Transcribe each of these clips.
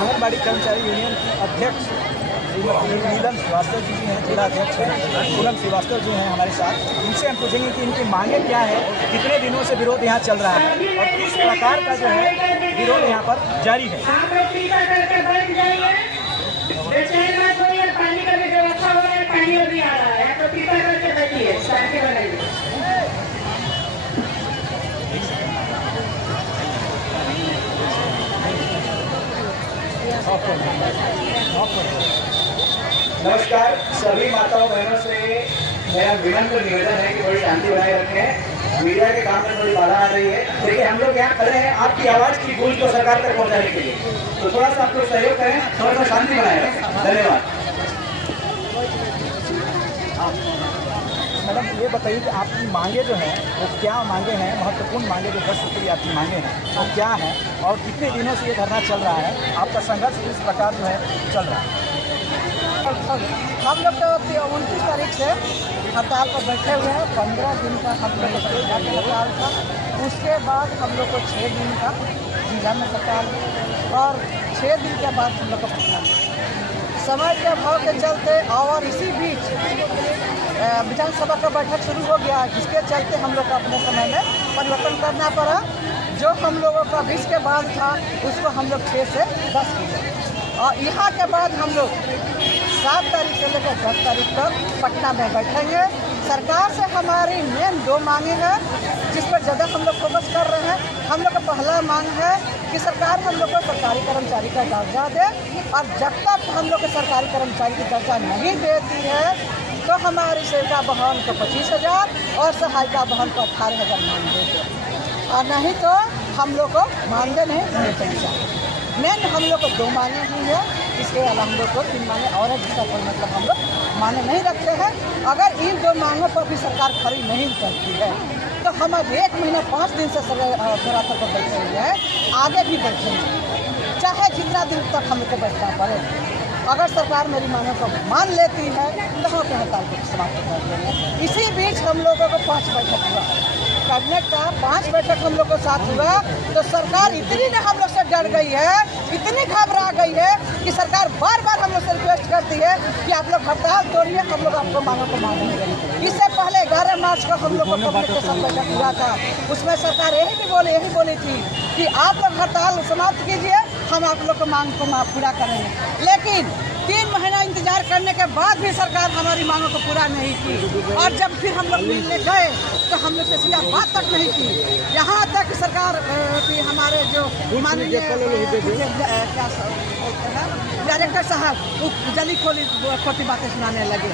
आंगनबाड़ी कर्मचारी यूनियन की अध्यक्ष नीलम श्रीवास्तव जी हैं, जिला अध्यक्ष हैं पूनम श्रीवास्तव जी हैं हमारे साथ। इनसे हम पूछेंगे कि इनकी मांगें क्या है, कितने दिनों से विरोध यहाँ चल रहा है और किस प्रकार का जो है विरोध यहाँ पर जारी है। नमस्कार, सभी माताओं बहनों से मेरा विनम्र निवेदन है कि थोड़ी शांति बनाए रखें। मीडिया के काम में थोड़ी बाधा आ रही है। देखिए, हम लोग यहाँ खड़े हैं आपकी आवाज़ की गूंज को सरकार तक पहुँचाने के लिए, तो थोड़ा सा आप लोग सहयोग करें, थोड़ा सा शांति बनाए रखें। धन्यवाद। मैडम, ये बताइए कि आपकी मांगे जो हैं वो क्या मांगे हैं, महत्वपूर्ण मांगे जो 10 सूत्री आपकी मांगे हैं वो क्या हैं और कितने दिनों से ये धरना चल रहा है, आपका संघर्ष किस प्रकार जो है चल रहा है? हम लोग तो 29 तारीख से हड़ताल पर बैठे हुए हैं। 15 दिन का हम लोग को हड़ताल था, उसके बाद हम लोग को 6 दिन का जिला में हड़ताल और 6 दिन के बाद हम लोग को पटना समय के अभाव के चलते और इसी बीच विधानसभा का बैठक शुरू हो गया, जिसके चलते हम लोग को अपने समय में परिवर्तन करना पड़ा। जो हम लोगों का 20 के बाद था उसको हम लोग 6 से 10 किए और यहाँ के बाद हम लोग 7 तारीख से लेकर 10 तारीख तक पटना में बैठेंगे। सरकार से हमारी मेन 2 मांगे हैं जिस पर ज़्यादा हम लोग फोकस कर रहे हैं। हम लोग का पहला मांग है कि सरकार हम लोग को सरकारी कर्मचारी का दर्जा दे और जब तक हम लोग को सरकारी कर्मचारी की दर्जा नहीं देती है तो हमारी सेविका बहन को 25,000 और सहायिका बहन को 18,000 मानदेय दे और नहीं तो हम लोग को मानदेय नहीं देने पैसा। मेन हम लोग को 2 मांगे ही है, इसके अलावा हम लोग को 3 मांगे और है जिसका कोई मतलब हम लोग माने नहीं रखते हैं। अगर इन 2 मांगों पर भी सरकार खड़ी नहीं करती है तो हम अब 1 महीना 5 दिन से धरातल पर बैठे हुए हैं, आगे भी बैठेंगे चाहे जितना दिन तक हम लोग को बैठना पड़े। अगर सरकार मेरी मांगों को मान लेती है तो हम अपने हड़ताल को समाप्त कर देंगे। इसी बीच हम लोगों को 5 बैठक हुआ, कैबिनेट का 5 बैठक हम लोग को साथ हुआ तो सरकार इतनी न हम लोग से डर गई है, इतनी घबरा गई है कि सरकार बार बार हम लोग से रिक्वेस्ट करती है कि आप लोग हड़ताल तोड़िए, हम लोग आपको मांगों को मानेंगे। इससे पहले 11 मार्च को हम लोग को पब्लिक के साथ बैठक हुआ था, उसमें सरकार यही बोली थी कि आप लोग हड़ताल समाप्त कीजिए, हम आप लोग को मांग को पूरा करेंगे। लेकिन 3 महीना इंतजार करने के बाद भी सरकार हमारी मांगों को पूरा नहीं की और जब फिर हम लोग मिलने गए तो हम लोग से सीधा बात तक नहीं की। यहाँ तक सरकार की हमारे जो माननीय डायरेक्टर साहब जली खोटी बातें सुनाने लगे।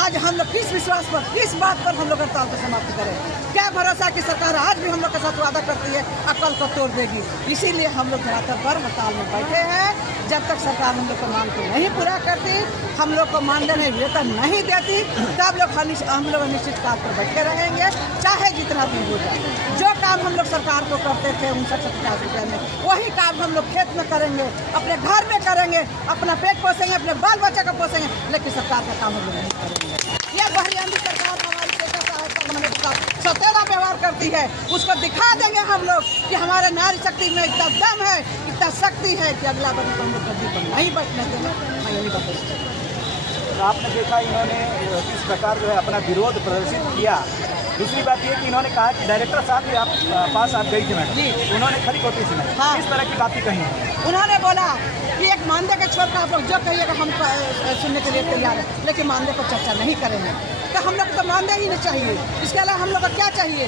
आज हम लोग किस विश्वास पर, किस बात पर हम लोग हड़ताल को समाप्त करें? क्या भरोसा कि सरकार आज भी हम लोग के साथ वादा करती है और कल को तोड़ देगी। इसीलिए हम लोग धरातल पर हड़ताल में बैठे हैं। जब तक सरकार हम लोग को मांग को नहीं पूरा करती, हम लोग को मानदेय वेतन नहीं देती, तब लोग हम लोग निश्चित काल पर बैठे रहेंगे, चाहे जितना भी हो जाए। जो काम हम लोग सरकार को करते थे 59-50 रुपये में, वही काम हम लोग खेत में करेंगे, अपने घर में करेंगे, अपना पेट पोसेंगे, अपने बाल बच्चे को पोसेंगे, लेकिन सरकार का काम हम लोग नहीं करेंगे। यह बहरियानी सरकार हमारी सतेरा व्यवहार करती है, उसको दिखा देंगे हम लोग कि हमारे नारी शक्ति में इतना दम है, इतना शक्ति है कि अगला बार हम लोग कभी नहीं बैठने देंगे। मैं यही बता। आपने देखा इन्होंने किस प्रकार जो है अपना विरोध प्रदर्शित किया। दूसरी बात ये कि इन्होंने कहा कि डायरेक्टर साहब भी आप पास आप गई थी मैडम जी, उन्होंने खरी खोटी सुनाई। हाँ, इस तरह की बातें कही। उन्होंने बोला कि एक मानदेय के छोड़ कर आप लोग जो कहिएगा हम सुनने के लिए तैयार है, लेकिन मानदेय पर चर्चा नहीं करेंगे। तो हम लोग तो मानदेय ही नहीं चाहिए, इसके अलावा हम लोग को क्या चाहिए?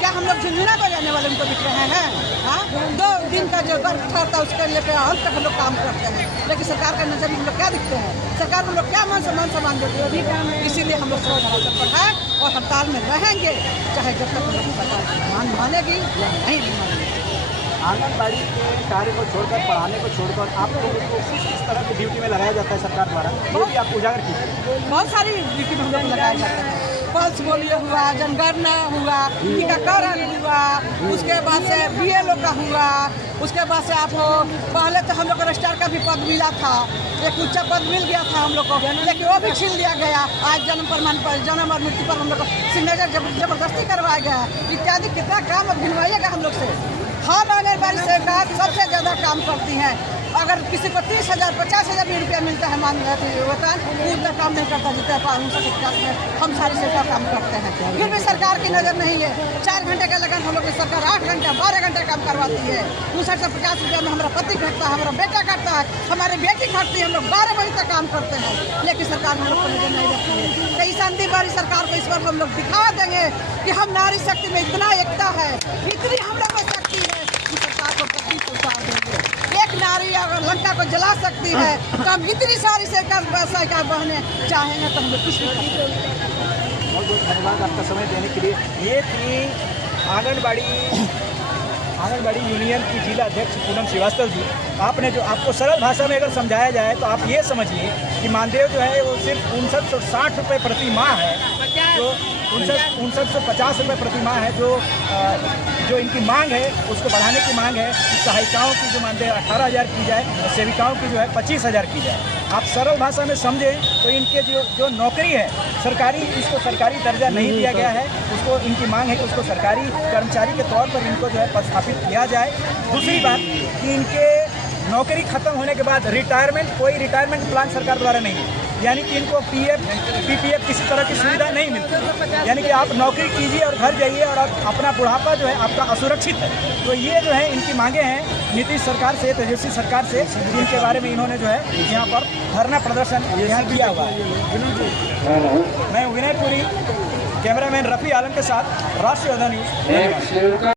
क्या हम लोग झुंझुना बजाने वाले उनको दिख रहे हैं? हाँ, 2 दिन का जो गर्भ ठहरता है उसके लेकर हम तक हम लोग काम करते हैं, लेकिन सरकार का नजर में हम लोग क्या दिखते हैं? सरकार हम लोग क्या मान सम्मान देती है? इसीलिए हम लोग धरातल पर है और हड़ताल में रहेंगे, चाहे जब तक हम लोग सरकार मानेगी या नहीं मानेगी। आंगनबाड़ी के कार्य को छोड़कर, पढ़ाने को छोड़कर आप लोगों को किस तरह की ड्यूटी में लगाया जाता है सरकार द्वारा, वो भी आप उजागर कीजिए। बहुत सारी ड्यूटी में हम लोग लगाया जाता है। पल्स पोलियो हुआ, जनगणना हुआ, टीकाकरण हुआ, उसके बाद से BLO का हुआ, उसके बाद से आप पहले तो हम लोग को रजिस्ट्रार का भी पद मिला था, एक उच्च पद मिल गया था हम लोग को, लेकिन वो भी छीन लिया गया। आज जन्म प्रमाण पर, जन्म और मृत्यु पर हम लोग को सिग्नेचर जबरदस्ती करवाया गया इत्यादि। कितना काम अब गिनवाइएगा हम लोग से? हम आने वाली सरकार सबसे ज़्यादा काम करती हैं। अगर किसी को 30,000 50,000 भी रुपया मिलता है मान वेतन, वो उतना काम नहीं करता जितना 5950 में हम सारी सरकार काम करते हैं। फिर भी सरकार की नज़र नहीं है। 4 घंटे का लगन हम लोग की सरकार 8 घंटे 12 घंटे काम करवाती है। 5950 रुपया में हमारा पति खटता है, हमारा बेटा खटता है, हमारी बेटी खटती है। हम लोग 12 बजे तक काम करते हैं, लेकिन सरकार हम लोग को नजर नहीं रखती है। तो इस आंधी वाली सरकार को इस बार हम लोग दिखा देंगे कि हम नारी शक्ति में इतना एकता है, इतनी हम लोग में शक्ति है कि सरकार को तकलीफ उतार देंगे। एक नारी अगर लंका को जला सकती है तो हम इतनी सारी सरकार बहने चाहेंगे तो हम लोग कुछ भी कर सकते हैं। बहुत बहुत धन्यवाद आपका समय देने के लिए। ये थी आंगनबाड़ी यूनियन की जिला अध्यक्ष पूनम श्रीवास्तव जी। आपने जो आपको सरल भाषा में अगर समझाया जाए तो आप ये समझिए कि मानदेय जो है वो सिर्फ 5960 रुपये प्रति माह है, जो 5950 रुपये प्रति माह है, जो इनकी मांग है उसको बढ़ाने की मांग है कि सहायिकाओं की जो मानदेय 18,000 की जाए और सेविकाओं की जो है 25,000 की जाए। आप सरल भाषा में समझें तो इनके जो नौकरी है सरकारी, इसको सरकारी दर्जा नहीं दिया गया है, उसको इनकी मांग है कि उसको सरकारी कर्मचारी के तौर पर इनको जो है पदस्थापित किया जाए। दूसरी बात कि इनके नौकरी खत्म होने के बाद कोई रिटायरमेंट प्लान सरकार द्वारा नहीं है, यानी कि इनको पीएफ पीपीएफ किसी तरह की सुविधा नहीं मिलती, यानी कि आप नौकरी कीजिए और घर जाइए और आप अपना बुढ़ापा जो है आपका असुरक्षित है। तो ये जो है इनकी मांगे हैं नीतीश सरकार से, तेजस्वी सरकार से, जिनके बारे में इन्होंने जो है यहाँ पर धरना प्रदर्शन यहाँ किया हुआ है। मैं विनय पुरी, कैमरामैन रफ़ी आलम के साथ, राष्ट्रीय न्यूज़।